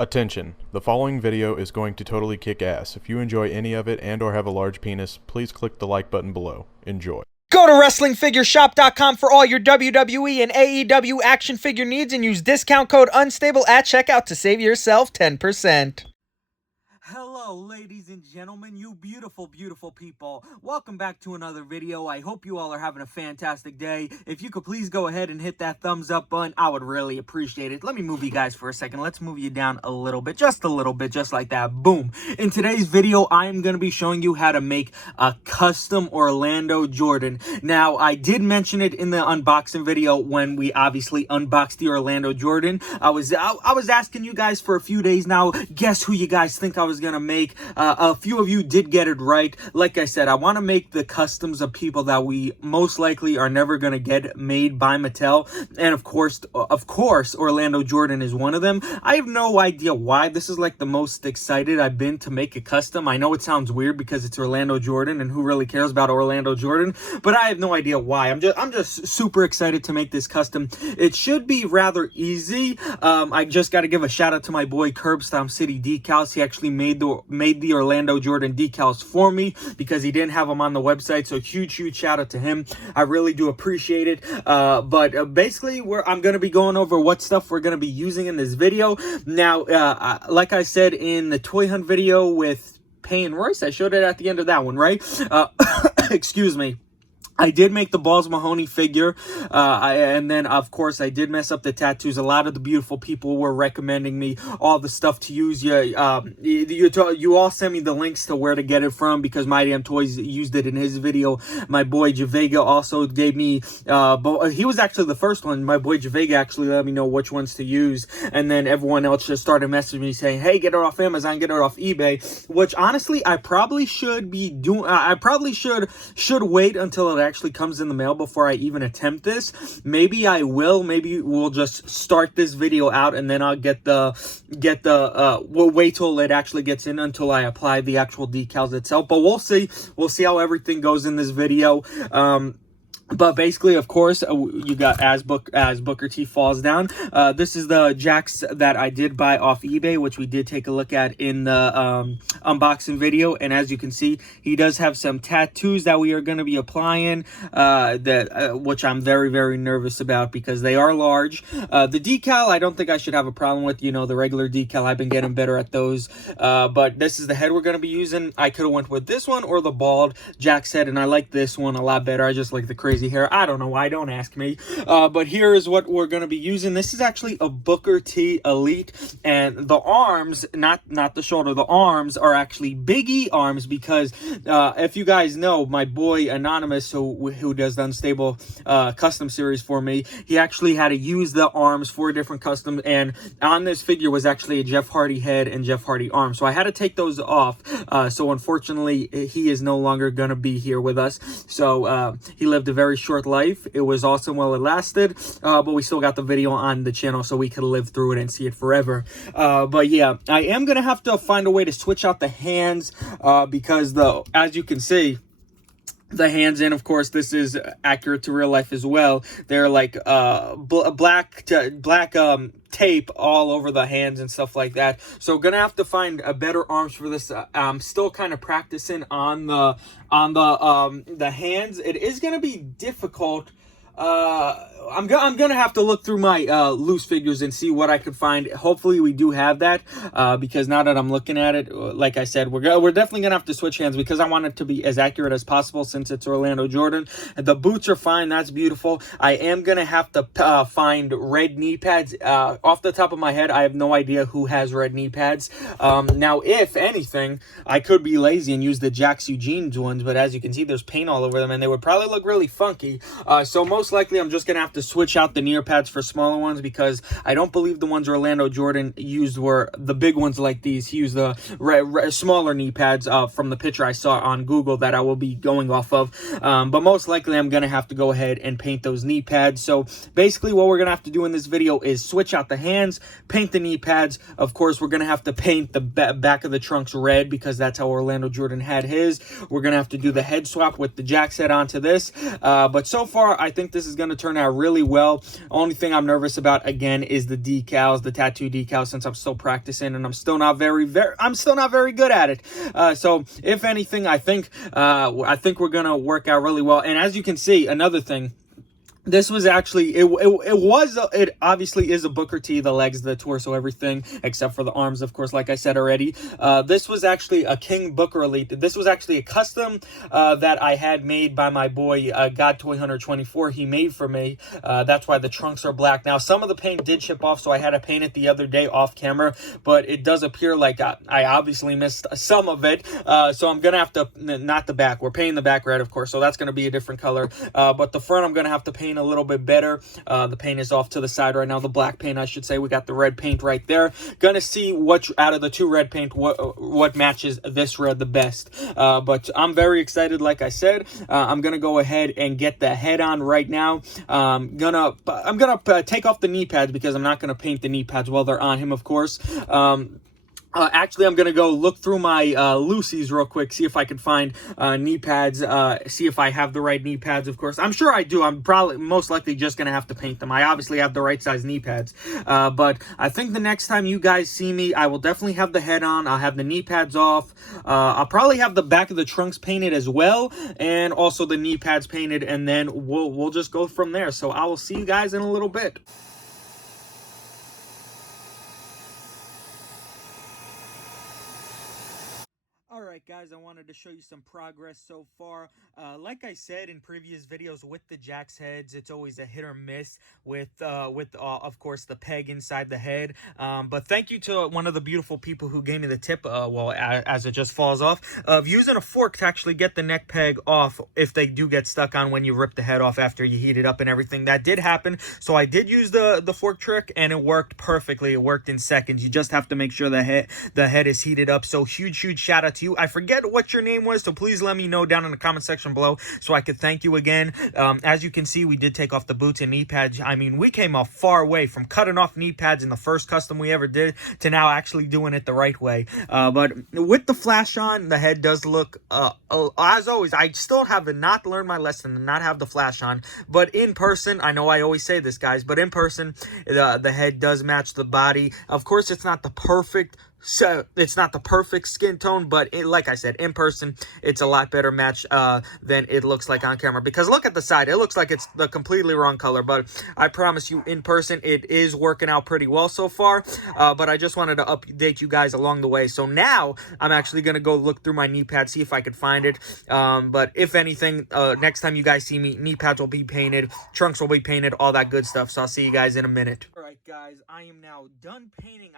Attention, the following video is going to totally kick ass. If you enjoy any of it and or have a large penis, please click the like button below. Enjoy. Go to WrestlingFigureShop.com for all your WWE and AEW action figure needs and use discount code UNSTABLE at checkout to save yourself 10%. Hello, ladies and gentlemen, you beautiful, beautiful people. Welcome back to another video. I hope you all are having a fantastic day. If you could please go ahead and hit that thumbs up button, I would really appreciate it. Let me move you guys for a second. Let's move you down a little bit, just like that. Boom. In today's video, I am going to be showing you how to make a custom Orlando Jordan. Now, I did mention it in the unboxing video when we obviously unboxed the Orlando Jordan. I was asking you guys for a few days now, guess who you guys think I was gonna make. A few of you did get it right. Like I said, I want to make the customs of people that we most likely are never gonna get made by Mattel, and of course Orlando Jordan is one of them. I have no idea why. This is like the most excited I've been to make a custom. I know it sounds weird because it's Orlando Jordan and who really cares about Orlando Jordan, but I have no idea why. I'm just super excited to make this custom. It should be rather easy. I just got to give a shout out to my boy Curbstomp City Decals. He actually made the Orlando Jordan decals for me because he didn't have them on the website, so huge shout out to him. I really do appreciate it. But basically I'm going to be going over what stuff we're going to be using in this video. Now, like I said in the toy hunt video with Payne Royce, I showed it at the end of that one, right? Excuse me. I did make the Balls Mahoney figure, and then, of course, I did mess up the tattoos. A lot of the beautiful people were recommending me all the stuff to use. You all sent me the links to where to get it from because My Damn Toys used it in his video. My boy Javega also gave me, he was actually the first one. My boy Javega actually let me know which ones to use, and then everyone else just started messaging me saying, hey, get it off Amazon, get it off eBay, which, honestly, I probably should be doing. I probably should wait until it actually comes in the mail before I even attempt this. Maybe I will. Maybe we'll just start this video out and then I'll we'll wait till it actually gets in until I apply the actual decals itself. But we'll see. We'll see how everything goes in this video. But basically, of course, you got as Booker T falls down. This is the Jax that I did buy off eBay, which we did take a look at in the unboxing video. And as you can see, he does have some tattoos that we are going to be applying, which I'm very, very nervous about because they are large. The decal, I don't think I should have a problem with. You know, the regular decal, I've been getting better at those. But this is the head we're going to be using. I could have went with this one or the bald Jax head, and I like this one a lot better. I just like the crazy hair. I don't know why, don't ask me. But here is what we're going to be using. This is actually a Booker T Elite, and the arms, not the shoulder, the arms are actually Biggie arms because if you guys know, my boy Anonymous, who does the Unstable custom series for me, he actually had to use the arms for different customs, and on this figure was actually a Jeff Hardy head and Jeff Hardy arm, so I had to take those off. So unfortunately, he is no longer going to be here with us. So he lived a very short life. It was awesome while it lasted, but we still got the video on the channel so we could live through it and see it forever. But yeah, I am gonna have to find a way to switch out the hands because as you can see, the hands, and of course this is accurate to real life as well, they're like black tape all over the hands and stuff like that. So gonna have to find a better arms for this. I'm still kind of practicing on the hands. It is gonna be difficult. I'm gonna have to look through my loose figures and see what I could find. Hopefully we do have that because now that I'm looking at it, like I said, we're definitely gonna have to switch hands because I want it to be as accurate as possible since it's Orlando Jordan. The boots are fine, that's beautiful. I am gonna have to find red knee pads. Off the top of my head, I have no idea who has red knee pads. Now, if anything, I could be lazy and use the Jax Eugene's ones, but as you can see, there's paint all over them and they would probably look really funky. So most likely I'm just gonna have to switch out the Kneepads for smaller ones because I don't believe the ones Orlando Jordan used were the big ones like these. He used the smaller Kneepads from the picture I saw on Google that I will be going off of. But most likely I'm gonna have to go ahead and paint those Kneepads. So basically what we're gonna have to do in this video is switch out the hands, paint the Kneepads. Of course, we're gonna have to paint the back of the trunks red because that's how Orlando Jordan had his. We're gonna have to do the head swap with the Jax head onto this. But so far, I think think this is going to turn out really well. Only thing I'm nervous about, again, is the decals, the tattoo decals, since I'm still practicing and I'm still not very good at it. So if anything, I think we're going to work out really well. And as you can see, another thing, this was actually, it obviously is a Booker T, the legs, the torso, everything, except for the arms, of course, like I said already. This was actually a King Booker Elite. This was actually a custom that I had made by my boy, God Toy Hunter 24. He made for me. That's why the trunks are black. Now, some of the paint did chip off, so I had to paint it the other day off camera, but it does appear like I obviously missed some of it. So I'm going to have to, not the back. We're painting the back red, of course, so that's going to be a different color. But the front, I'm going to have to paint a little bit better. The paint is off to the side right now, the black paint, I should say. We got the red paint right there. Gonna see what out of the two red paint, what matches this red the best. But I'm very excited. Like I said, I'm gonna go ahead and get the head on right now. I'm gonna take off the knee pads because I'm not gonna paint the knee pads while they're on him, of course. Actually, I'm going to go look through my Lucy's real quick, see if I can find knee pads, see if I have the right knee pads, of course. I'm sure I do. I'm probably most likely just going to have to paint them. I obviously have the right size knee pads. But I think the next time you guys see me, I will definitely have the head on. I'll have the knee pads off. I'll probably have the back of the trunks painted as well, and also the knee pads painted, and then we'll just go from there. So I will see you guys in a little bit. Alright guys, I wanted to show you some progress so far. Like I said in previous videos with the Jack's heads, it's always a hit or miss with of course the peg inside the head. But thank you to one of the beautiful people who gave me the tip, well, as it just falls off, of using a fork to actually get the neck peg off if they do get stuck on when you rip the head off after you heat it up and everything. That did happen, so I did use the fork trick and it worked perfectly. It worked in seconds. You just have to make sure the head is heated up. So huge shout out to you. I forget what your name was, so please let me know down in the comment section below so I could thank you again. As you can see, we did take off the boots and knee pads. I mean, we came a far way from cutting off knee pads in the first custom we ever did to now actually doing it the right way. But with the flash on, the head does look, as always, I still have not learned my lesson and not have the flash on. But in person, I know I always say this, guys, but in person, the head does match the body. Of course, it's not the perfect skin tone, but like I said, in person, it's a lot better match than it looks like on camera. Because look at the side, it looks like it's the completely wrong color, but I promise you, in person, it is working out pretty well so far. But I just wanted to update you guys along the way. So now, I'm actually going to go look through my knee pad, see if I can find it. But if anything, next time you guys see me, knee pads will be painted, trunks will be painted, all that good stuff. So I'll see you guys in a minute. Alright guys, I am now done painting.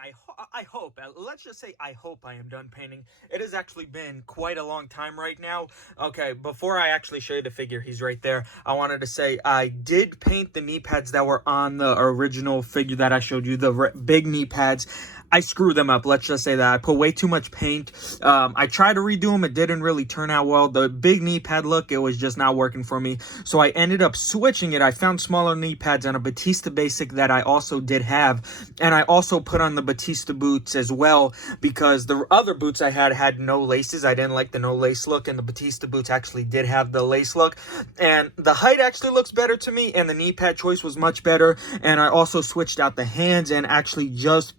I hope, let's just say I hope I am done painting. It has actually been quite a long time right now. Okay, before I actually show you the figure, he's right there, I wanted to say I did paint the knee pads that were on the original figure that I showed you, the big knee pads. I screwed them up, let's just say that. I put way too much paint. I tried to redo them, it didn't really turn out well. The big knee pad look, it was just not working for me. So I ended up switching it. I found smaller knee pads and a Batista Basic that I also did have. And I also put on the Batista boots as well, because the other boots I had no laces. I didn't like the no lace look, and the Batista boots actually did have the lace look. And the height actually looks better to me, and the knee pad choice was much better. And I also switched out the hands and actually just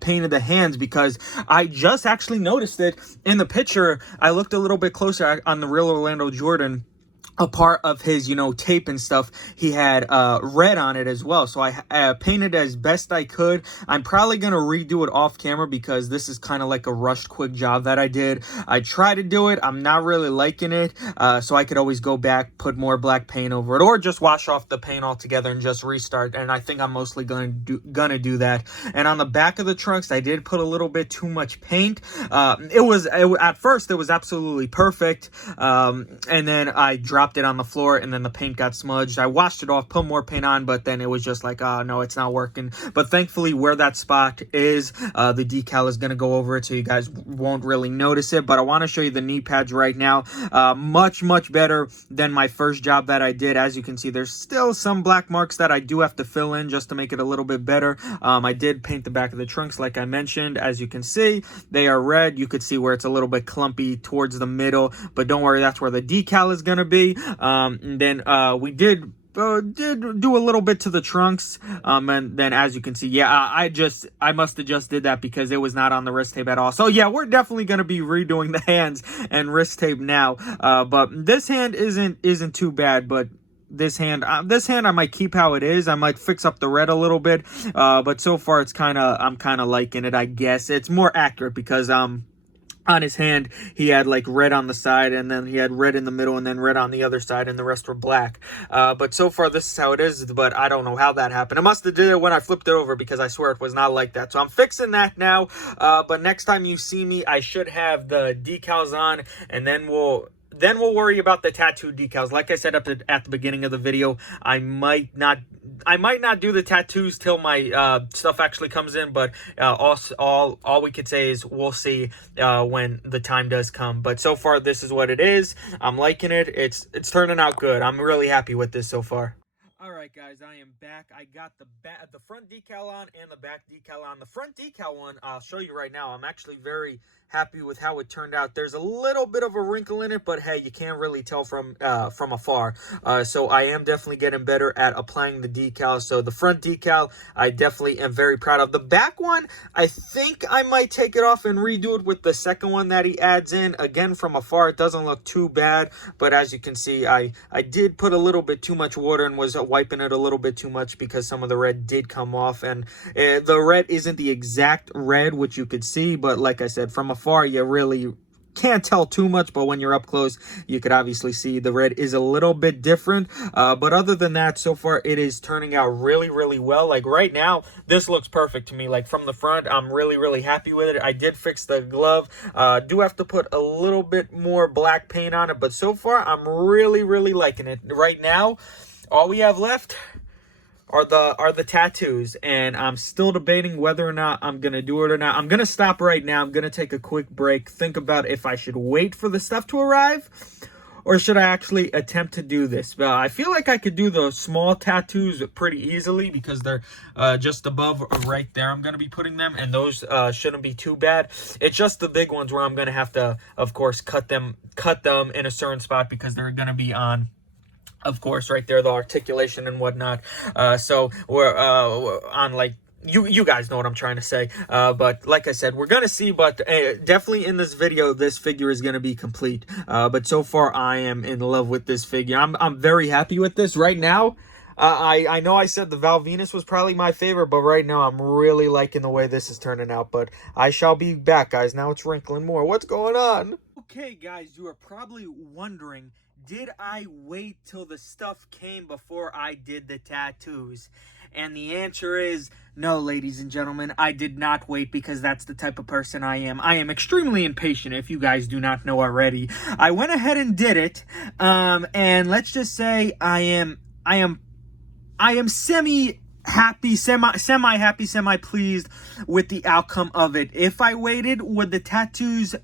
painted the hands, because I just actually noticed it in the picture. I looked a little bit closer on the real Orlando Jordan. A part of his, tape and stuff, he had red on it as well. So I painted as best I could. I'm probably going to redo it off camera because this is kind of like a rushed quick job that I did. I tried to do it. I'm not really liking it. So I could always go back, put more black paint over it, or just wash off the paint altogether and just restart. And I think I'm mostly going to do that. And on the back of the trunks, I did put a little bit too much paint. At first, it was absolutely perfect. And then I dropped it on the floor, and then the paint got smudged. I washed it off, put more paint on, but then it was just like, oh no, it's not working. But thankfully, where that spot is, the decal is going to go over it, so you guys won't really notice it. But I want to show you the knee pads right now. Much better than my first job that I did. As you can see, there's still some black marks that I do have to fill in just to make it a little bit better. I did paint the back of the trunks like I mentioned. As you can see, they are red. You could see where it's a little bit clumpy towards the middle, but don't worry, that's where the decal is going to be. And then we did did do a little bit to the trunks, and then as you can see, yeah, I must have just did that because it was not on the wrist tape at all. So yeah, we're definitely going to be redoing the hands and wrist tape now, but this hand isn't too bad. But this hand I might keep how it is. I might fix up the red a little bit, but so far it's I'm kind of liking it. I guess it's more accurate because on his hand, he had like red on the side, and then he had red in the middle, and then red on the other side, and the rest were black. But so far, this is how it is, but I don't know how that happened. I must have did it when I flipped it over, because I swear it was not like that. So I'm fixing that now, but next time you see me, I should have the decals on, and then we'll worry about the tattoo decals. Like I said at the beginning of the video, I might not do the tattoos till my stuff actually comes in, but all we could say is we'll see when the time does come. But so far, this is what it is. I'm liking it. It's turning out good. I'm really happy with this so far. All right, guys, I am back. I got the front decal on and the back decal on. The front decal one, I'll show you right now. I'm actually very happy with how it turned out. There's a little bit of a wrinkle in it, but hey, you can't really tell from afar. So I am definitely getting better at applying the decal. So the front decal, I definitely am very proud of. The back one, I think I might take it off and redo it with the second one that he adds in. Again, from afar, it doesn't look too bad, but as you can see, I did put a little bit too much water and was wiping it a little bit too much because some of the red did come off, and the red isn't the exact red which you could see, but like I said, from afar you really can't tell too much, but when you're up close you could obviously see the red is a little bit different. But other than that, so far it is turning out really well. Like right now, this looks perfect to me. Like from the front, I'm really happy with it. I did fix the glove. Do have to put a little bit more black paint on it, but so far I'm really liking it. Right now, all we have left are the tattoos, and I'm still debating whether or not I'm gonna do it or not. I'm gonna stop right now. I'm gonna take a quick break, think about if I should wait for the stuff to arrive or should I actually attempt to do this. I feel like I could do the small tattoos pretty easily because they're just above right there. I'm gonna be putting them, and those shouldn't be too bad. It's just the big ones where I'm gonna have to, of course, cut them in a certain spot because they're gonna be on, of course, right there, the articulation and whatnot. So we're on, like, you guys know what I'm trying to say. But like I said, we're gonna see, but definitely in this video, this figure is gonna be complete. But so far, I am in love with this figure. I'm very happy with this right now. I know I said the Val Venus was probably my favorite, but right now I'm really liking the way this is turning out. But I shall be back, guys. Now it's wrinkling more. What's going on? Okay, guys, you are probably wondering, did I wait till the stuff came before I did the tattoos? And the answer is no, ladies and gentlemen. I did not wait because that's the type of person I am. I am extremely impatient, if you guys do not know already. I went ahead and did it, and let's just say I am semi-happy, semi-happy, semi-pleased with the outcome of it. If I waited, would the tattoos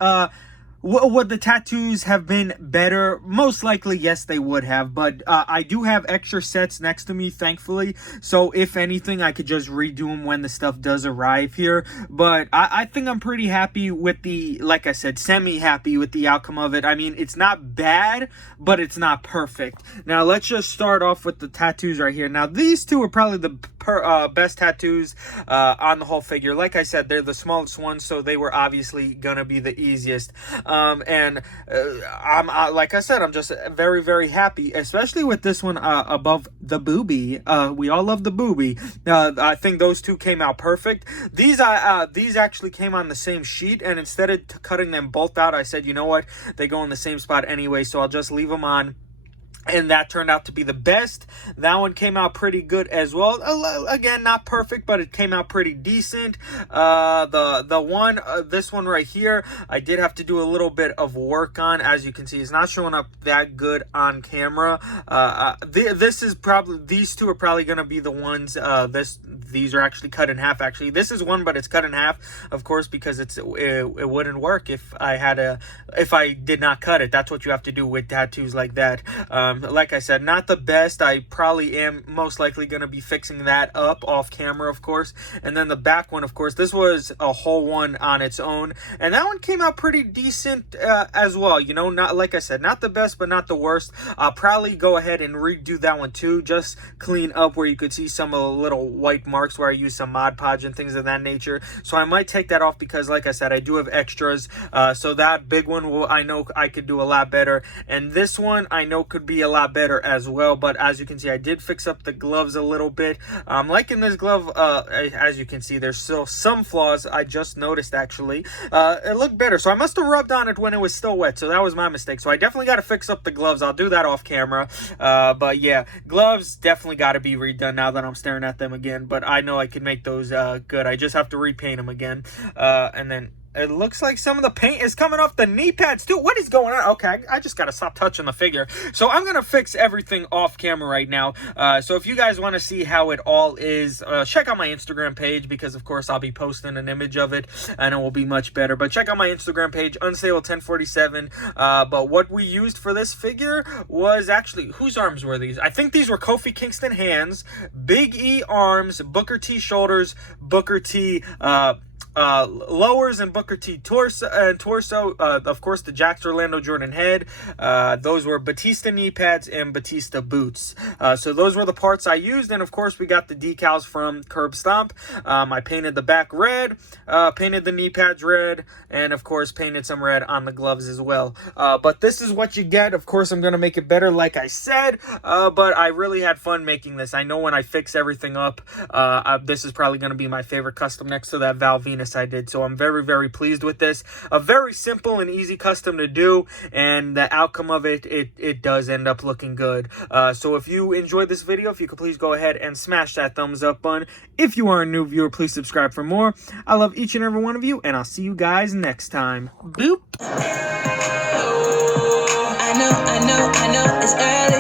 have been better? Most likely, yes, they would have. But I do have extra sets next to me, thankfully. So if anything, I could just redo them when the stuff does arrive here. But I think I'm pretty happy with the, like I said, semi-happy with the outcome of it. I mean, it's not bad, but it's not perfect. Now, let's just start off with the tattoos right here. Now, these two are probably the best tattoos on the whole figure. Like I said, they're the smallest ones, so they were obviously gonna be the easiest. I'm like I said, I'm just very happy, especially with this one above the boobie. We all love the boobie. I think those two came out perfect. These actually came on the same sheet, and instead of cutting them both out, I said, you know what, they go in the same spot anyway, so I'll just leave them on. And that turned out to be the best. That one came out pretty good as well. Again, not perfect, but it came out pretty decent. This one right here, I did have to do a little bit of work on. As you can see, it's not showing up that good on camera. These two are probably going to be the ones. These are actually cut in half. Actually, this is one, but it's cut in half, of course, because it wouldn't work if I did not cut it. That's what you have to do with tattoos like that. Like I said, not the best. I probably am most likely going to be fixing that up off camera, of course. And then the back one, of course, this was a whole one on its own, and that one came out pretty decent as well. You know, not, like I said, not the best, but not the worst. I'll probably go ahead and redo that one too, just clean up where you could see some of the little white marks where I used some Mod Podge and things of that nature. So I might take that off because, like I said, I do have extras. So that big one I know I could do a lot better, and this one I know could be a lot better as well. But as you can see, I did fix up the gloves a little bit. I'm liking this glove. As you can see, there's still some flaws. I just noticed, actually. It looked better, so I must have rubbed on it when it was still wet, so that was my mistake. So I definitely got to fix up the gloves. I'll do that off camera. But yeah, gloves definitely got to be redone now that I'm staring at them again, but I know I can make those good. I just have to repaint them again. And then it looks like some of the paint is coming off the knee pads too. What is going on? Okay, I just gotta stop touching the figure. So I'm gonna fix everything off camera right now. So if you guys want to see how it all is, check out my Instagram page, because of course I'll be posting an image of it and it will be much better. But check out my Instagram page, Unstable1047. But what we used for this figure was actually, whose arms were these? I think these were Kofi Kingston hands, Big E arms, Booker T shoulders, Booker T lowers, and Booker T torso. Of course, the Jax Orlando Jordan head. Those were Batista knee pads and Batista boots. So those were the parts I used, and of course we got the decals from Curb Stomp. I painted the back red, painted the knee pads red, and of course painted some red on the gloves as well. But this is what you get. Of course I'm gonna make it better, like I said, but I really had fun making this. I know when I fix everything up, this is probably gonna be my favorite custom next to that Val Venus I did. So I'm very, very pleased with this. A very simple and easy custom to do, and the outcome of it does end up looking good. So if you enjoyed this video, if you could please go ahead and smash that thumbs up button. If you are a new viewer, please subscribe for more. I love each and every one of you, and I'll see you guys next time. Boop. I know, it's early.